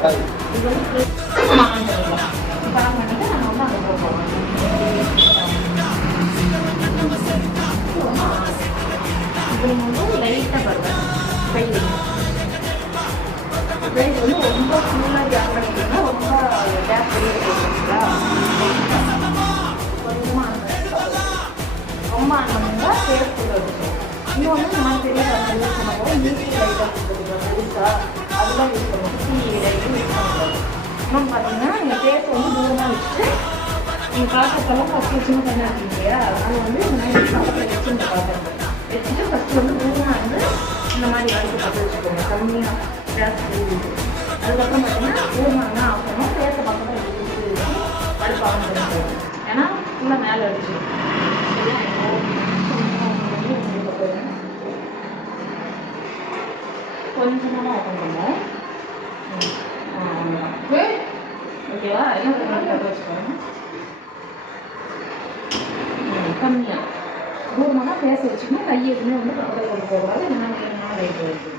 இது வந்து ஆன் பண்ணிக்கலாம். இப்போ ஆன் பண்ணிட்டு நம்ம வந்து அங்கே போகலாம். இது வந்து லைட்டாக வருவேன் கை இது வந்து ரொம்ப ஃபுல்லாக கேப் பண்ணிட்டீங்கன்னா ரொம்ப கேப் வெளியே போட்டுங்களா கொஞ்சமாக ரொம்ப ஆனந்தா டேஸ்ட்டில் வச்சுக்கணும். இன்னொன்று இந்த மாதிரி பெரிய யூஸ் பண்ணும்போது மீட்டி லைட்டாக கொடுத்துருக்கோம் பெருசாக அதெல்லாம் யூஸ் பண்ணுவோம். டீ லைட்டும் யூஸ் பண்ணுவோம். இன்னொன்று பார்த்தீங்கன்னா நீங்கள் டேஸ்ட் வந்து தூரமாக வச்சுட்டு நீங்கள் பாத்திரத்தெல்லாம் ஃபஸ்ட்டு சின்ன பண்ண இருக்கீங்க இல்லையா அது வந்து இந்த மாதிரி பக்கத்தில் வச்சு இந்த பாத்திரம் வச்சுட்டு ஃபஸ்ட்டு வந்து தூரமாக வந்து இந்த மாதிரி அடுத்து பற்ற வச்சுக்கோங்க கம்மியாக கேஸ் அதுக்கப்புறம் பார்த்தீங்கன்னா தூரமாக தான் ஆகணும். பேச பக்கத்தில் வச்சு அடுப்பு ஆன் பண்ணிக்கணும். ஏன்னா ஃபுல்லாக மேலே அடிச்சு கொஞ்சமாக ஓப்பன் பண்ணுவோம். ஓகேவா என்ன கற்று வச்சுக்கோங்க. கம்மியாக தூரமாக பேச வச்சுக்கணும். கையை எதுவுமே வந்து பக்கத்தில் கொண்டு போகக்கூடாது. இல்லைன்னா லைட் வருது.